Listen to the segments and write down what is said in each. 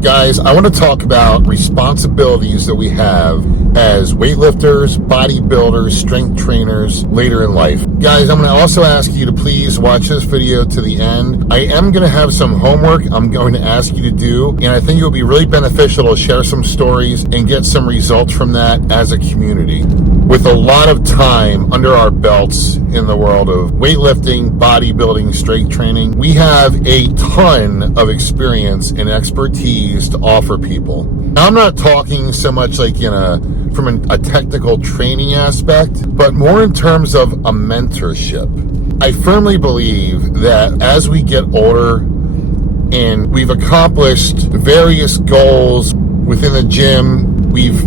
Guys, I want to talk about responsibilities that we have as weightlifters, bodybuilders, strength trainers later in life. Guys, I'm going to also ask you to please watch this video to the end. I am going to have some homework I'm going to ask you to do, and I think it will be really beneficial to share some stories and get some results from that as a community. With a lot of time under our belts in the world of weightlifting, bodybuilding, strength training, we have a ton of experience and expertise to offer people. Now, I'm not talking so much like from a technical training aspect, but more in terms of a mentorship. I firmly believe that as we get older and we've accomplished various goals within the gym, we've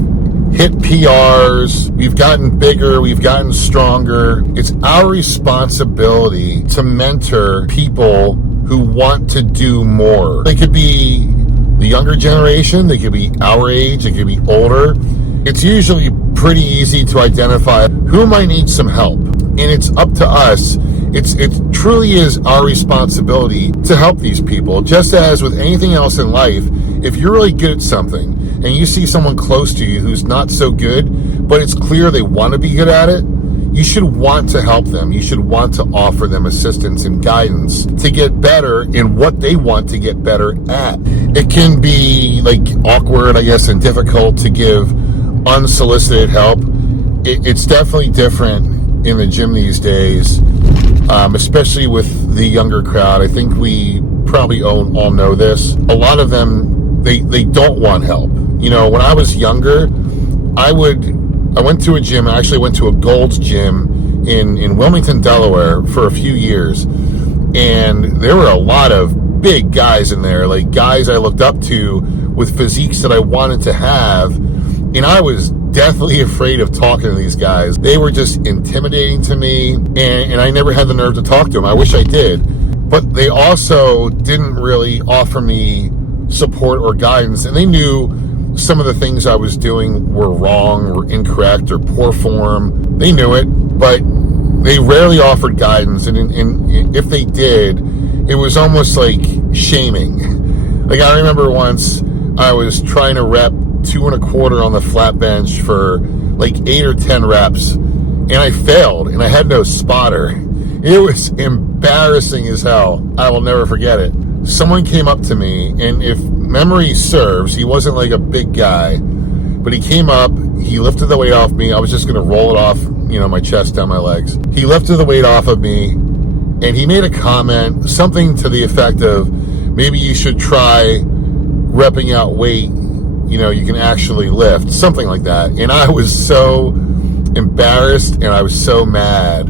hit PRs, we've gotten bigger, we've gotten stronger. It's our responsibility to mentor people who want to do more. They could be the younger generation, they could be our age, they could be older. It's usually pretty easy to identify who might need some help. And it's up to us. It truly is our responsibility to help these people. Just as with anything else in life, if you're really good at something and you see someone close to you who's not so good, but it's clear they want to be good at it, you should want to help them. You should want to offer them assistance and guidance to get better in what they want to get better at. It can be like awkward, I guess, and difficult to give unsolicited help. It's definitely different in the gym these days, especially with the younger crowd. I think we probably all know this. A lot of them, they don't want help. You know, when I was younger, I went to a gym. I actually went to a Gold's gym in Wilmington, Delaware for a few years. And there were a lot of big guys in there, like guys I looked up to with physiques that I wanted to have. And I was deathly afraid of talking to these guys. They were just intimidating to me, and I never had the nerve to talk to them. I wish I did. But they also didn't really offer me support or guidance, and they knew some of the things I was doing were wrong, were incorrect, or poor form. They knew it, but they rarely offered guidance, and if they did, it was almost like shaming. Like, I remember once I was trying to rep 2 1/4 on the flat bench for like 8 or 10 reps, and I failed, and I had no spotter. It was embarrassing as hell. I will never forget it. Someone came up to me, and if memory serves, he wasn't like a big guy, but he came up, he lifted the weight off me. I was just going to roll it off, my chest down my legs. He lifted the weight off of me, and he made a comment, something to the effect of, maybe you should try repping out weight you can actually lift, something like that. And I was so embarrassed, and I was so mad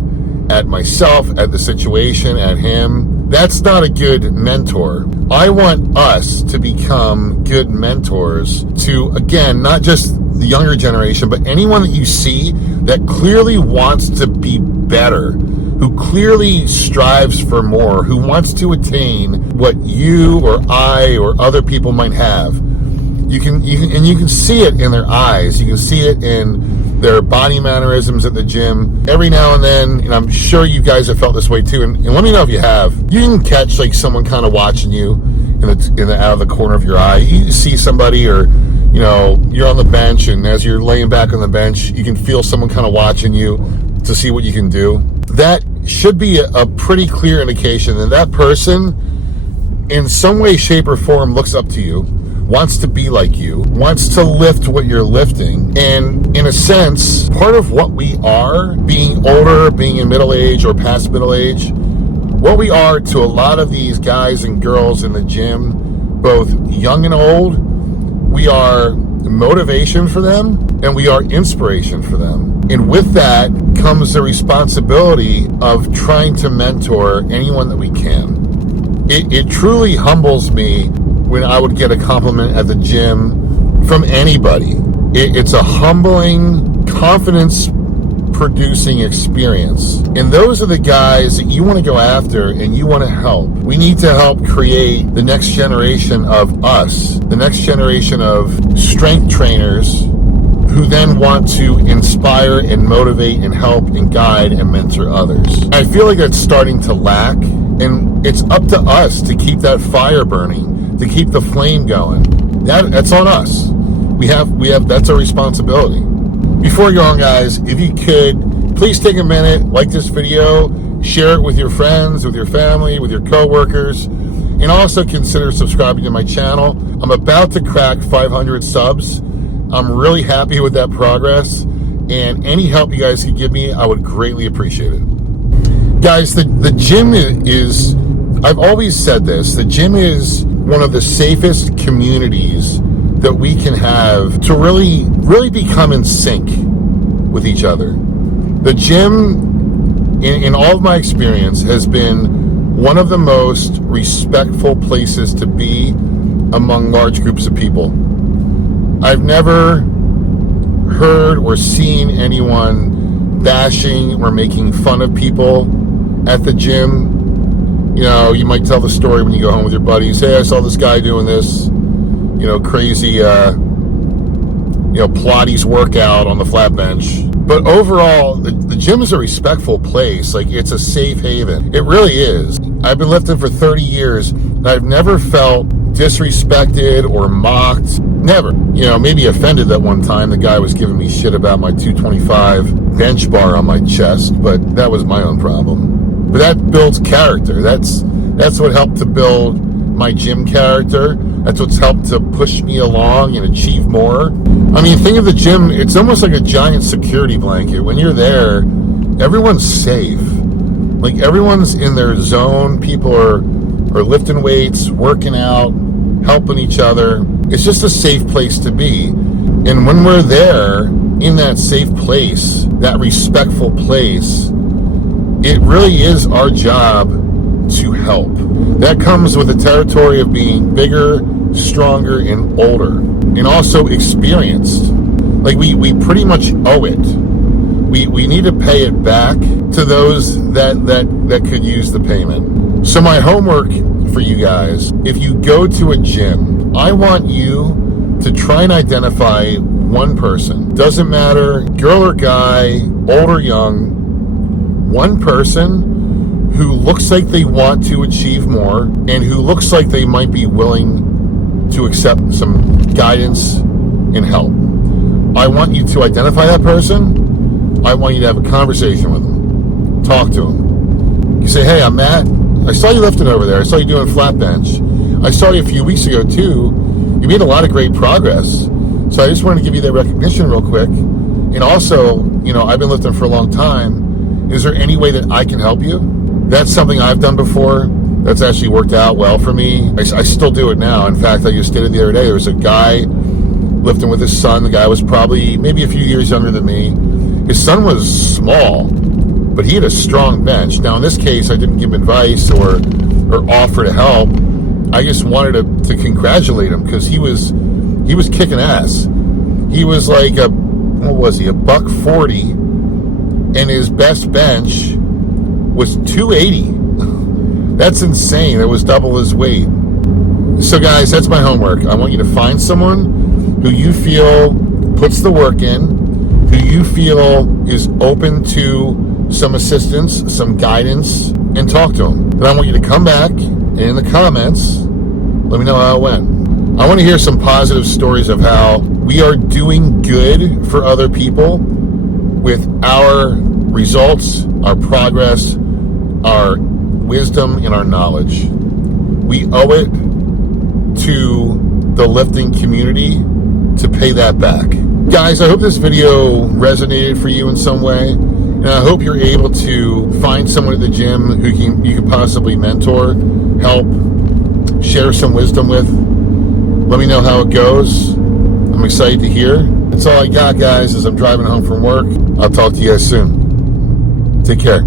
at myself, at the situation, at him. That's not a good mentor. I want us to become good mentors to, again, not just the younger generation, but anyone that you see that clearly wants to be better, who clearly strives for more, who wants to attain what you or I or other people might have. You can see it in their eyes. You can see it in their body mannerisms at the gym. Every now and then, and I'm sure you guys have felt this way too, and let me know if you have. You can catch like someone kind of watching you out of the corner of your eye. You see somebody, or you're on the bench, and as you're laying back on the bench, you can feel someone kind of watching you to see what you can do. That should be a pretty clear indication that that person, in some way, shape, or form, looks up to you, wants to be like you, wants to lift what you're lifting. And in a sense, part of what we are, being older, being in middle age or past middle age, what we are to a lot of these guys and girls in the gym, both young and old, we are motivation for them, and we are inspiration for them. And with that comes the responsibility of trying to mentor anyone that we can. It truly humbles me when I would get a compliment at the gym from anybody. It's a humbling, confidence-producing experience. And those are the guys that you want to go after and you want to help. We need to help create the next generation of us, the next generation of strength trainers who then want to inspire and motivate and help and guide and mentor others. I feel like it's starting to lack, and it's up to us to keep that fire burning, to keep the flame going. that's on us. We have that's our responsibility. Before you go on, guys, if you could, please take a minute, like this video, share it with your friends, with your family, with your coworkers, and also consider subscribing to my channel. I'm about to crack 500 subs. I'm really happy with that progress, and any help you guys could give me, I would greatly appreciate it. Guys, the gym is, I've always said this, the gym is one of the safest communities that we can have to really become in sync with each other. The gym, in all of my experience, has been one of the most respectful places to be among large groups of people. I've never heard or seen anyone bashing or making fun of people at the gym. You know, you might tell the story when you go home with your buddies. Hey, I saw this guy doing this, crazy, Pilates workout on the flat bench. But overall, the gym is a respectful place. Like, it's a safe haven. It really is. I've been lifting for 30 years, and I've never felt disrespected or mocked. Never. Maybe offended that one time the guy was giving me shit about my 225 bench bar on my chest, but that was my own problem. But that builds character. That's what helped to build my gym character. That's what's helped to push me along and achieve more. I mean, think of the gym, it's almost like a giant security blanket. When you're there, everyone's safe. Like, everyone's in their zone. People are lifting weights, working out, helping each other. It's just a safe place to be. And when we're there, in that safe place, that respectful place, it really is our job to help. That comes with the territory of being bigger, stronger, and older, and also experienced. Like, we pretty much owe it. We need to pay it back to those that could use the payment. So my homework for you guys, if you go to a gym, I want you to try and identify one person. Doesn't matter, girl or guy, old or young, one person who looks like they want to achieve more and who looks like they might be willing to accept some guidance and help. I want you to identify that person. I want you to have a conversation with them. Talk to them. You say, hey, I'm Matt. I saw you lifting over there. I saw you doing flat bench. I saw you a few weeks ago too. You made a lot of great progress. So I just wanted to give you that recognition real quick. And also, I've been lifting for a long time. Is there any way that I can help you? That's something I've done before. That's actually worked out well for me. I still do it now. In fact, I just did it the other day. There was a guy lifting with his son. The guy was probably maybe a few years younger than me. His son was small, but he had a strong bench. Now, in this case, I didn't give him advice or offer to help. I just wanted to congratulate him because he was kicking ass. He was like a $140, and his best bench was 280. That's insane. It was double his weight. So guys, that's my homework. I want you to find someone who you feel puts the work in, who you feel is open to some assistance, some guidance, and talk to them. Then I want you to come back and in the comments, let me know how it went. I want to hear some positive stories of how we are doing good for other people with our results, our progress, our wisdom, and our knowledge. We owe it to the lifting community to pay that back. Guys, I hope this video resonated for you in some way, and I hope you're able to find someone at the gym who you can possibly mentor, help, share some wisdom with. Let me know how it goes. I'm excited to hear. That's all I got, guys, as I'm driving home from work. I'll talk to you guys soon. Take care.